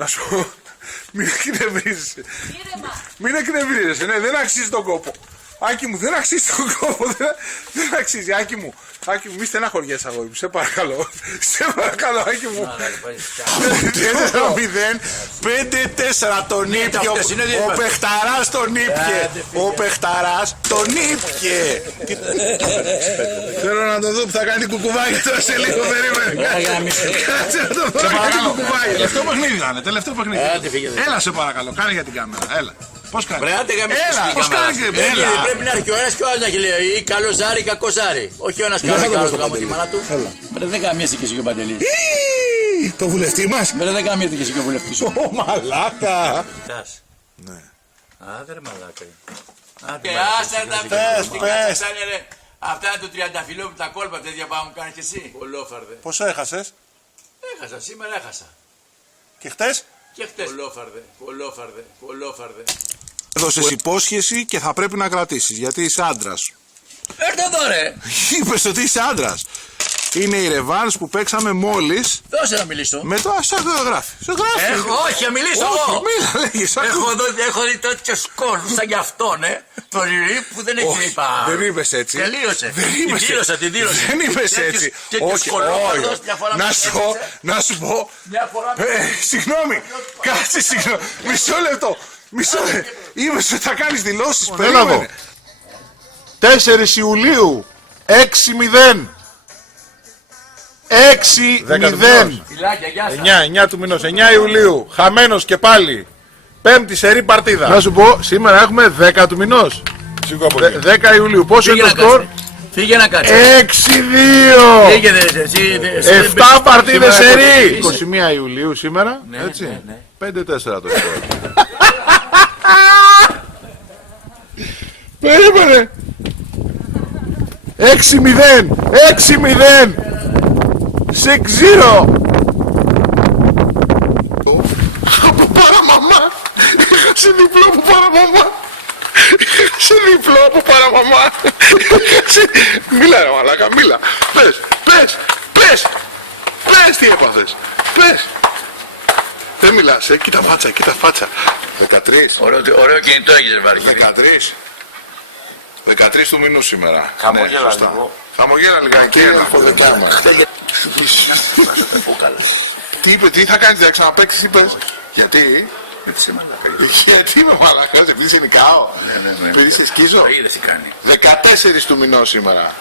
Να σου. Μην εκνευρίζεσαι. Μην εκνευρίζεσαι, ναι, δεν αξίζει τον κόπο. Άκη μου, δεν αξίζει τον κόπο. Δεν αξίζει, Άκη μου. Άκη μου, μη στεναχωριέσαι, αγόρι μου. Σε παρακαλώ. Σε παρακαλώ, Άκη μου. 5-4 τον ήπιο. Ο Πεχταράς τον ήπιε. Ο Πεχταράς τον ήπιε. Θέλω να το δω που θα κάνει κουκουβάγια τώρα σε λίγο. Περίμενε. Κάτσε να το δω να κάνει κουκουβάγια. Τελευταίο παιχνίδι θα είναι. Τελευταίο παιχνίδι. Έλα, σε παρακαλώ. Κάνε για την κάμερα. Έλα. Πώς κάνει. Έλα, πώς κάνει. πρέπει να έρχει ο ένας και ο άλλος να έχει λέει ή καλό Ζάρι ή κακό Ζάρι. Όχι ο ένας καλός και ο άλλος γάμο τη μάνα του. Δεν καμίεσαι και εσύ και ο Παντελής. Το βουλευτή μας. Δεν καμίεσαι και εσύ και ο βουλευτής. Ω μαλάκα. Ναι. Άντε ρε μαλάκα. Πες. Αυτά είναι το τριανταφυλλό με τα κόλπα τέτοια πάμε μου κάνεις και εσύ. Ολόφαρδε. Πόσο έχασες. Έχασα, σήμερα έχασα. Και χτες. Και χτες. Ολόφαρδε. Έδωσες υπόσχεση και θα πρέπει να κρατήσεις γιατί είσαι άντρας. Έρθω εδώ ρε. Είπες ότι είσαι άντρας. Είναι η ρεβάνς που παίξαμε μόλις. Δώσε να μιλήσω. Με το ασαγγράφη. Όχι, να μιλήσω εγώ. Μίλα, λέγεις. Έχω δει τέτοιο σκόρ σαν γι' αυτόν, το ριρί που δεν έχει είπα. Δεν είπες έτσι. Τελείωσε. Την δήλωσε. Δεν είπες έτσι. Όχι, να σου πω. Συγγνώμη. Κάτσε, συγγνώμη. Μισό λεπτό. Είπες ότι θα κάνεις δηλώσεις. Περίμενε. 4 Ιουλίου. 6-0. 6-0. 9 του μηνός, 9 Ιουλίου. Χαμένος και πάλι. 5η σερή παρτίδα. Να σου πω, σήμερα έχουμε 10 του μηνός. 10 Ιουλίου. Πόσο είναι το σκορ? Φύγε να κάτσει. 6-2. Φύγε εσύ. 7 παρτίδες σερή. 21 Ιουλίου σήμερα. Έτσι. 5-4 το σκορ. Περίμενε. 6-0. 6-0. 6-0. Από παραμαμά. Έχασε διπλό από παραμαμά. Έχασε διπλό από παραμαμά. Μίλα ρε μαλάκα, μίλα. Πες τι έπαθες. Πες. Δεν μιλάς, κοίτα φάτσα. 13. Ωραίο κινητό έχεις βάλει. 13. 13 του μηνού σήμερα. Χαμογέλα λίγο. Χαμογέλα λιγάκι. Τι είπε, τι θα κάνεις, θα ξαναπαίξεις, είπες. Γιατί? Γιατί είμαι μαλακάς, επειδή σε νικάω. Ναι. Επειδή σε σκίζω. 14 του μηνός σήμερα.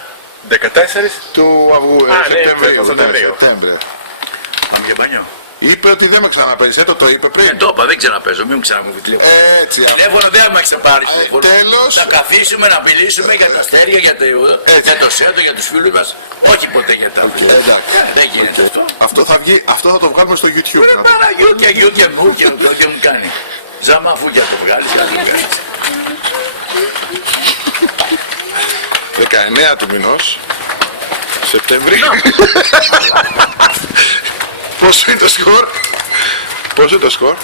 14 του Αυγού, Σεπτεμβρίου. Πάμε για μπάνιο. Είπε ότι δεν με ξαναπέζεις, το είπε πριν. Το είπα, δεν ξαναπέζω, μην μου ξαναμούβει τηλέφωνο. Έτσι. Τηλέφωνο δεν θα με ξαναπάρει. Τέλος. Θα καθίσουμε να μιλήσουμε για τα αστέρια, για το ΣΕΤΟ, για τους φίλους μας. Όχι ποτέ για τα άλλα. Δεν γίνεται αυτό. Αυτό θα το βγάλουμε στο YouTube. Παναγιούκια μου και μου κάνει. Ζάμα αφού και το βγάλεις, θα το βγάλεις. 19 του μηνός. Σεπτεμβρίου. Πόσο είναι το σκορ?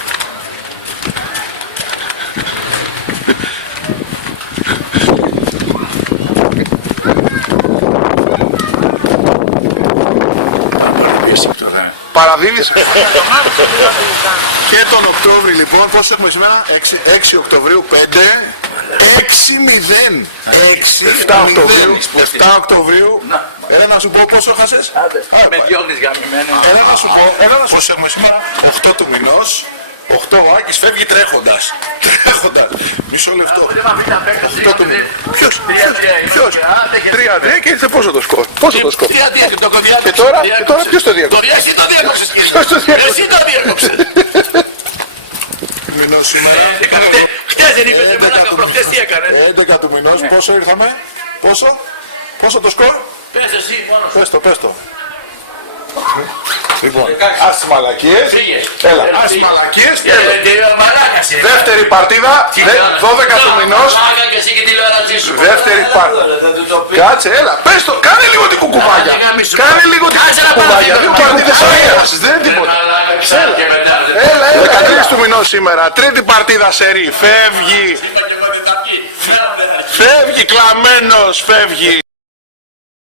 Παραδίδεις. Και τον Οκτώβρη λοιπόν, πόσο έχουμε σήμερα? 6 Οκτωβρίου 5. 6-0. 7 Οκτωβρίου. Έλα να σου πω πόσο χάσες. Με διώχνεις γαμημένο. Έλα να σου πόσο έχουμε σήμερα. 8 του μηνός. 8 ο Άκης φεύγει τρέχοντας. Μισό λεπτό. 8 του μηνός. Ποιος? 3-3 και ήρθε πόσο το σκορ? 3-3 και το Και τώρα ποιος το διέκοψε? Εσύ το διέκοψες. Εσύ το διέκοψες. Μηνός σήμερα. Χτες δεν είπες εμένα και προχτές τι έκανες. 11 του μηνός. Πόσο ήρθαμε? Πόσο το σκορ? Πες εσύ μόνος. Πες το. Λοιπόν, ας τις μαλακίες. Έλα, ας τις μαλακίες. Δεύτερη παρτίδα, 12 του μηνός. Δεύτερη παρτίδα. Κάτσε, έλα, πες το, κάνε λίγο την κουκουβάγια. Κάνε λίγο την κουκουβάγια. Δύο παρτίδες αγίας, δεν είναι τίποτα. Έλα, 13 του μηνός σήμερα, τρίτη παρτίδα σερί. Φεύγει, κλαμμένος, φεύγει.